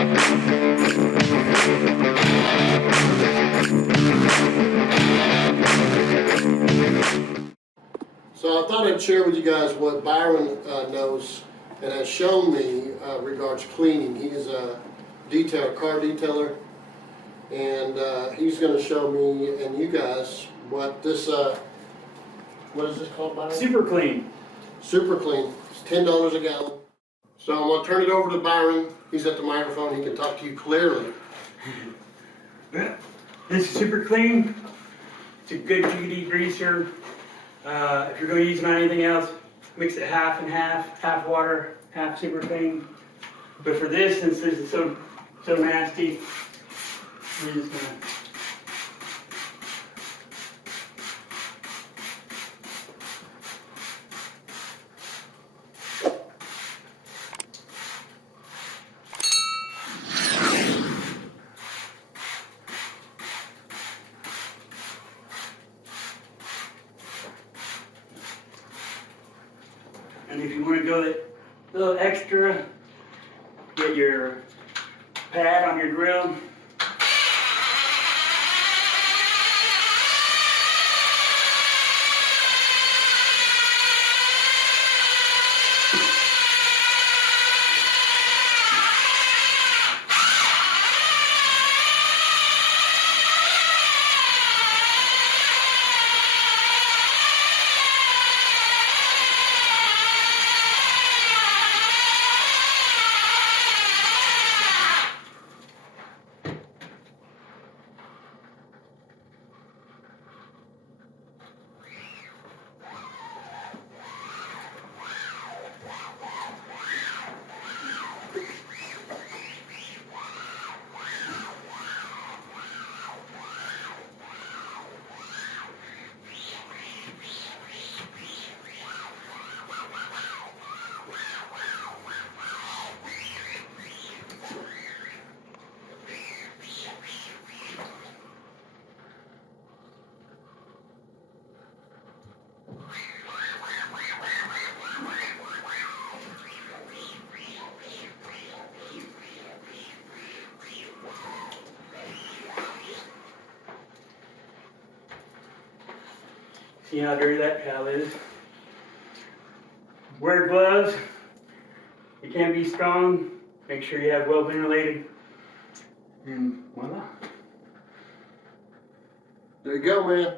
So I thought I'd share with you guys what Byron knows and has shown me regards cleaning. He is a car detailer, and he's going to show me and you guys what this, what is this called, Byron? Super clean. Super clean. It's $10 a gallon. So I'm going to turn it over to Byron. He's at the microphone. He can talk to you clearly. This is super clean. It's a good degreaser. If you're going to use it on anything else, mix it half and half water, half super clean. But for this, since this is so nasty, we're just gonna. And if you want to go a little extra, get your pad on your grill. See how dirty that cow is. Wear gloves. You can't be strong. Make sure you have well ventilated. And voila. There you go, man.